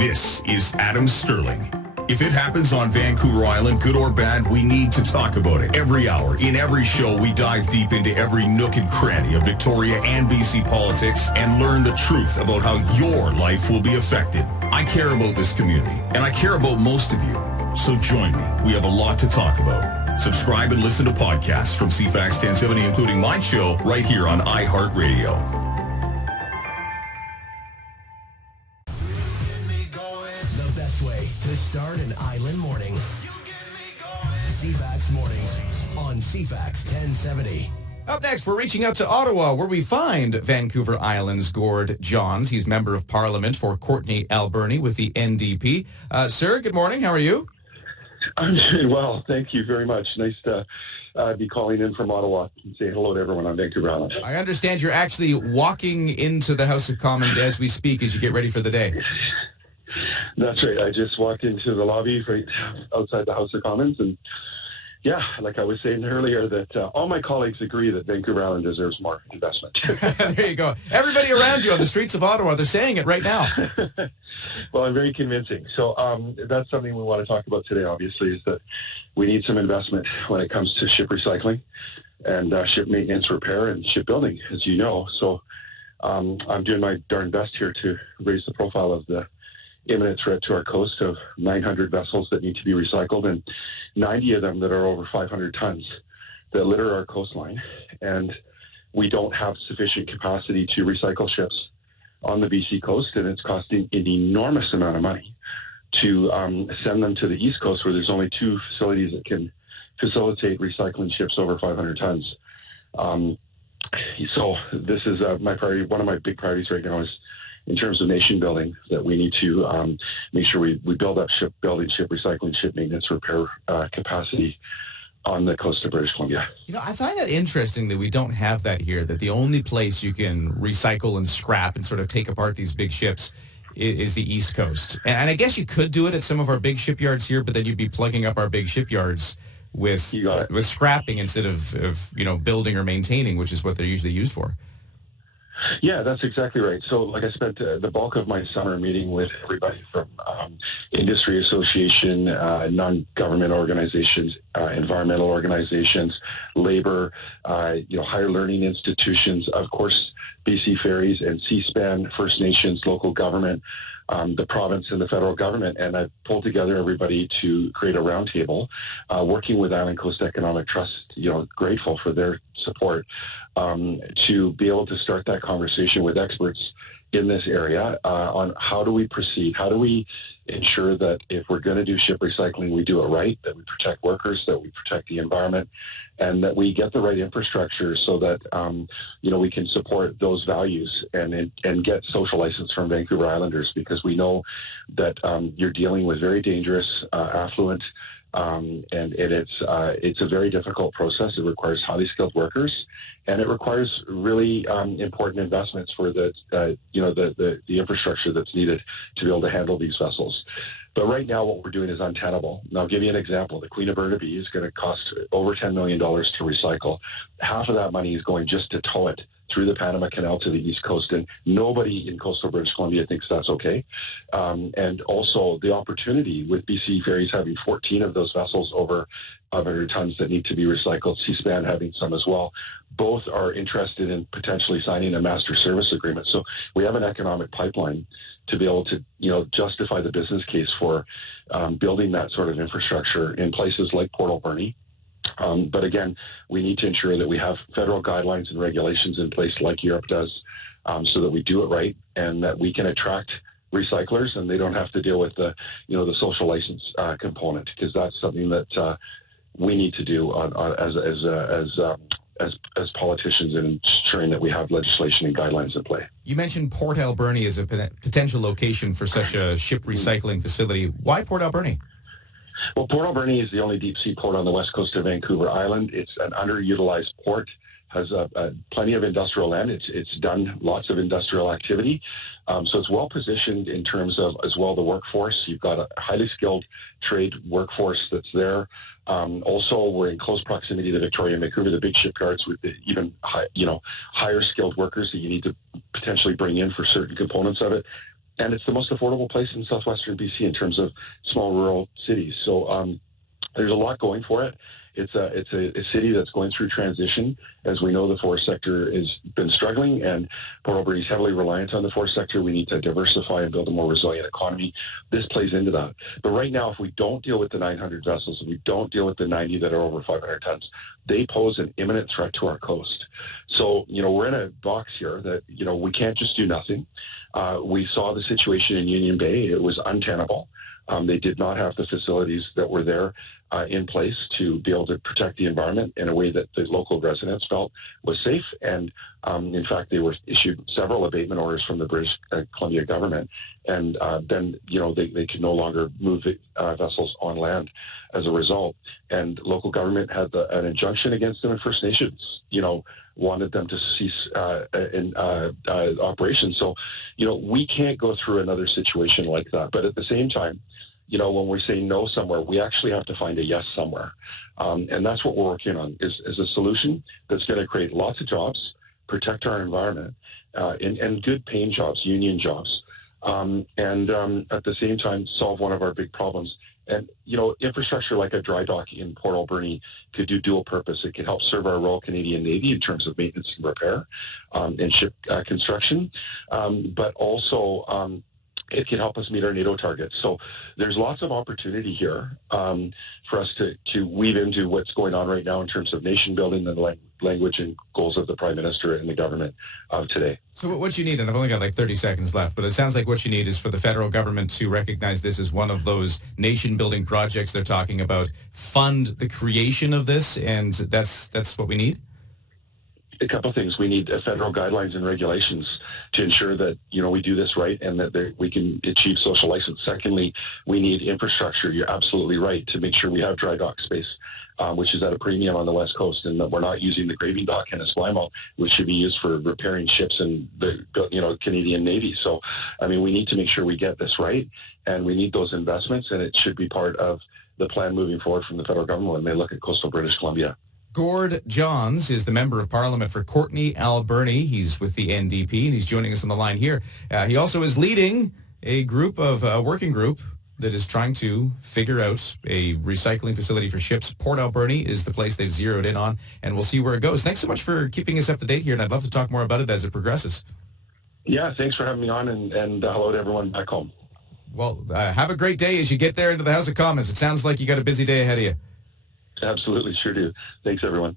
This is Adam Sterling. If it happens on Vancouver Island, good or bad, we need to talk about it. Every hour, in every show, we dive deep into every nook and cranny of Victoria and BC politics and learn the truth about how your life will be affected. I care about this community, and I care about most of you. So join me. We have a lot to talk about. Subscribe and listen to podcasts from CFAX 1070, including my show, right here on iHeartRadio. To start an island morning. CFAX Mornings on CFAX 1070. Up next, we're reaching out to Ottawa, where we find Vancouver Island's Gord Johns. He's Member of Parliament for Courtenay-Alberni with the NDP. Sir, good morning. How are you? I'm doing well. Thank you very much. Nice to be calling in from Ottawa and say hello to everyone on Vancouver Island. I understand you're actually walking into the House of Commons as we speak as you get ready for the day. That's right. I just walked into the lobby right outside the House of Commons, and yeah, like I was saying earlier, that all my colleagues agree that Vancouver Island deserves more investment. There you go. Everybody around you on the streets of Ottawa, they're saying it right now. Well, I'm very convincing. So that's something we want to talk about today, obviously, is that we need some investment when it comes to ship recycling and ship maintenance, repair, and shipbuilding, as you know. So I'm doing my darn best here to raise the profile of the imminent threat to our coast of 900 vessels that need to be recycled and 90 of them that are over 500 tons that litter our coastline. And we don't have sufficient capacity to recycle ships on the BC coast, and it's costing an enormous amount of money to send them to the East Coast, where there's only 2 facilities that can facilitate recycling ships over 500 tons. So this is my priority. One of my big priorities right now is, in terms of nation building, that we need to make sure we build up shipbuilding, ship recycling, ship maintenance, repair capacity on the coast of British Columbia. You know, I find that interesting that we don't have that here, that the only place you can recycle and scrap and sort of take apart these big ships is the East Coast. And I guess you could do it at some of our big shipyards here, but then you'd be plugging up our big shipyards with scrapping instead of building or maintaining, which is what they're usually used for. Yeah, that's exactly right. So, like, I spent the bulk of my summer meeting with everybody from industry association, non-government organizations, environmental organizations, labor, higher learning institutions, of course, BC Ferries and C-SPAN, First Nations, local government, the province and the federal government, and I pulled together everybody to create a roundtable, working with Island Coast Economic Trust, grateful for their support, to be able to start that conversation with experts in this area on how do we proceed, how do we ensure that if we're going to do ship recycling, we do it right, that we protect workers, that we protect the environment, and that we get the right infrastructure so that we can support those values and get social license from Vancouver Islanders, because we know that you're dealing with very dangerous, affluent, and it's a very difficult process. It requires highly skilled workers, and it requires really important investments for the infrastructure that's needed to be able to handle these vessels. But right now, what we're doing is untenable. And I'll give you an example. The Queen of Burnaby is going to cost over $10 million to recycle. Half of that money is going just to tow it through the Panama Canal to the East Coast, and nobody in coastal British Columbia thinks that's okay. And also the opportunity with BC Ferries having 14 of those vessels over 500 tons that need to be recycled, C-SPAN having some as well. Both are interested in potentially signing a master service agreement. So we have an economic pipeline to be able to, justify the business case for building that sort of infrastructure in places like Port Alberni. But again, we need to ensure that we have federal guidelines and regulations in place like Europe does, so that we do it right and that we can attract recyclers and they don't have to deal with the social license component, because that's something that we need to do as politicians in ensuring that we have legislation and guidelines in play. You mentioned Port Alberni as a potential location for such a ship recycling facility. Why Port Alberni? Well, Port Alberni is the only deep-sea port on the west coast of Vancouver Island. It's an underutilized port, has plenty of industrial land. It's done lots of industrial activity. So it's well-positioned in terms of, as well, the workforce. You've got a highly skilled trade workforce that's there. Also, we're in close proximity to Victoria and Vancouver, the big shipyards with the even higher skilled workers that you need to potentially bring in for certain components of it. and it's the most affordable place in southwestern BC in terms of small rural cities. So there's a lot going for it. It's a city that's going through transition. As we know, the forest sector has been struggling, and Port Alberni is heavily reliant on the forest sector. We need to diversify and build a more resilient economy. This plays into that. But right now, if we don't deal with the 900 vessels, if we don't deal with the 90 that are over 500 tons, they pose an imminent threat to our coast. So, we're in a box here that, we can't just do nothing. We saw the situation in Union Bay. It was untenable. They did not have the facilities that were there in place to be able to protect the environment in a way that the local residents felt was safe. And in fact, they were issued several abatement orders from the British Columbia government. And then, they could no longer move the vessels on land as a result. And local government had an injunction against them, and First Nations, wanted them to cease operations. So, we can't go through another situation like that. But at the same time, when we say no somewhere, we actually have to find a yes somewhere. And that's what we're working on, is a solution that's going to create lots of jobs, protect our environment, and good paying jobs, union jobs, and at the same time solve one of our big problems. And, infrastructure like a dry dock in Port Alberni could do dual purpose. It could help serve our Royal Canadian Navy in terms of maintenance and repair and ship construction, but also it can help us meet our NATO targets. So there's lots of opportunity here for us to weave into what's going on right now in terms of nation building and the language and goals of the Prime Minister and the government of today. So what you need, and I've only got like 30 seconds left, but it sounds like what you need is for the federal government to recognize this as one of those nation-building projects they're talking about, fund the creation of this, and that's what we need? A couple of things. We need federal guidelines and regulations to ensure that, we do this right and that we can achieve social license. Secondly, we need infrastructure. You're absolutely right, to make sure we have dry dock space, which is at a premium on the West Coast, and that we're not using the graving dock in Esquimalt, which should be used for repairing ships and the, Canadian Navy. So, we need to make sure we get this right, and we need those investments, and it should be part of the plan moving forward from the federal government when they look at coastal British Columbia. Gord Johns is the Member of Parliament for Courtenay-Alberni. He's with the NDP, and he's joining us on the line here. He also is leading a working group that is trying to figure out a recycling facility for ships. Port Alberni is the place they've zeroed in on, and we'll see where it goes. Thanks so much for keeping us up to date here, and I'd love to talk more about it as it progresses. Yeah, thanks for having me on, and hello to everyone back home. Well, have a great day as you get there into the House of Commons. It sounds like you got a busy day ahead of you. Absolutely, sure do. Thanks, everyone.